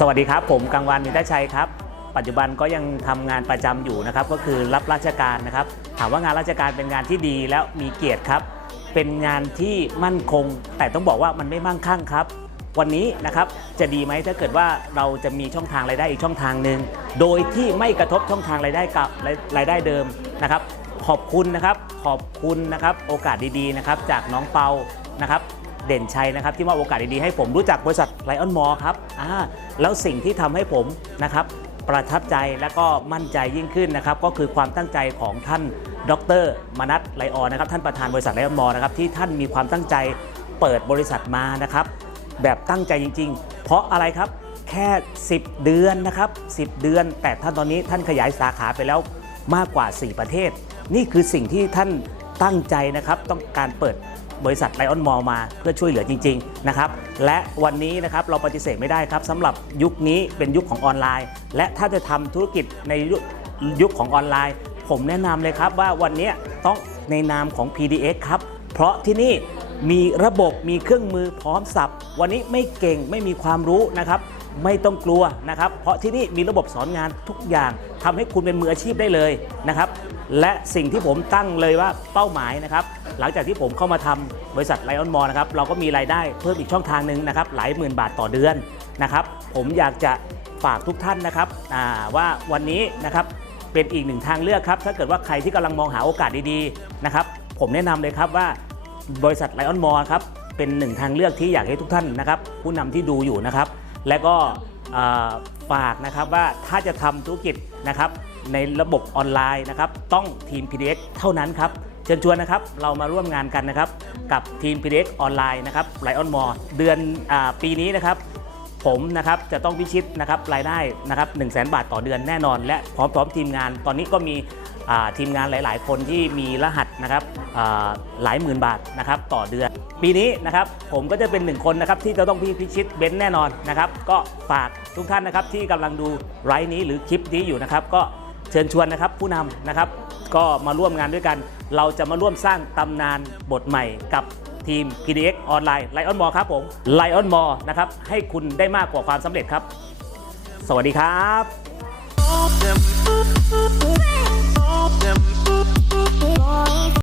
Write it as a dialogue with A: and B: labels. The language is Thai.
A: สวัสดีครับ ผมกังวานมิตรชัยครับ ปัจจุบันก็ยังทำงานประจำอยู่นะครับ ก็คือรับราชการนะครับ ถามว่างานราชการเป็นงานที่ดีแล้วมีเกียรติครับ เป็นงานที่มั่นคง แต่ต้องบอกว่ามันไม่มั่งคั่งครับ วันนี้นะครับจะดีไหมถ้าเกิดว่าเราจะมีช่องทางรายได้อีกช่องทางหนึ่งโดยที่ไม่กระทบช่องทางรายได้กับรายได้เดิมนะครับ ขอบคุณนะครับ ขอบคุณนะครับ โอกาสดีๆนะครับ จากน้องเปานะครับ เด่นชัยนะครับที่มอบโอกาสดีๆให้ผมรู้จักบริษัทไลออนมอลครับอ่าแล้วสิ่งที่ทำให้ผมนะครับประทับใจและก็มั่นใจยิ่งขึ้นนะครับก็คือความตั้งใจของท่านดรมนัทไลออนนะครับท่านประธานบริษัทไลออนมอลนะครับที่ท่านมีความตั้งใจเปิดบริษัทมานะครับแบบตั้งใจจริง ๆ เพราะอะไรครับแค่ 10 เดือนนะครับ10 เดือน แต่ท่านตอนนี้ท่านขยายสาขาไปแล้วมากกว่า 4 ประเทศ นี่คือสิ่งที่ท่านตั้งใจนะครับ ต้องการเปิด บริษัทไลออนมอลมาเพื่อช่วยเหลือจริงๆนะครับและวันนี้นะครับเราปฏิเสธไม่ได้ครับสำหรับยุคนี้เป็นยุคของออนไลน์ และถ้าจะทำธุรกิจในยุคของออนไลน์ ผมแนะนำเลยครับว่าวันนี้ต้องในนามของ PDX ครับเพราะที่นี่ มีระบบมีเครื่องมือพร้อมสับ วันนี้ไม่เก่งไม่มีความรู้นะครับ ไม่ต้องกลัวนะครับ เพราะที่นี่มีระบบสอนงานทุกอย่างทำให้คุณเป็นมืออาชีพได้เลยนะครับ และสิ่งที่ผมตั้งเลยว่าเป้าหมายนะครับ หลังจากที่ผมเข้ามาทำบริษัทไลออนมอลนะครับเราก็มีรายได้เพิ่มอีกช่องทางหนึ่งนะครับ หลายหมื่นบาทต่อเดือนนะครับ ผมอยากจะฝากทุกท่านนะครับว่าวันนี้นะครับเป็นอีกหนึ่งทางเลือกครับถ้าเกิดว่าใครที่กำลังมองหาโอกาสดีๆนะครับผมแนะนำเลยครับว่า บริษัทไลออนมอลครับเป็นหนึ่งทางเลือกที่อยากให้ทุกท่านนะครับผู้นำที่ดูอยู่นะครับ และก็อ่อฝากนะครับว่าถ้าจะทำธุรกิจนะครับในระบบออนไลน์นะครับต้องทีม PDX เท่านั้นครับเชิญชวนนะครับเรามาร่วมงานกันนะครับกับทีม PDX ออนไลน์นะครับไลออนมอลเดือนอาปีนี้นะครับ ผมนะครับจะต้องพิชิตนะครับรายได้นะครับ1 0 0 0 0แบาทต่อเดือนแน่นอน และพร้อมๆทีมงาน ตอนนี้ก็มีทีมงานหลาย ๆ คนที่มีรหัสนะครับหลายหมื่นบาทนะครับต่อเดือน ปีนี้นะครับผมก็จะเป็นหนึ่งคนนะครับที่จะต้องพิชิตเบนซ์แน่นอนนะครับก็ฝากทุกท่านนะครับที่กำลังดูไลฟ์นี้หรือคลิปนี้อยู่นะครับก็เชิญชวนนะครับผู้นำนะครับก็มาร่วมงานด้วยกัน เราจะมาร่วมสร้างตำนานบทใหม่กับ ทีม PDX ออนไลน์ Lion Mall ครับผม Lion Mall นะครับให้คุณได้มากกว่าความสำเร็จครับ สวัสดีครับ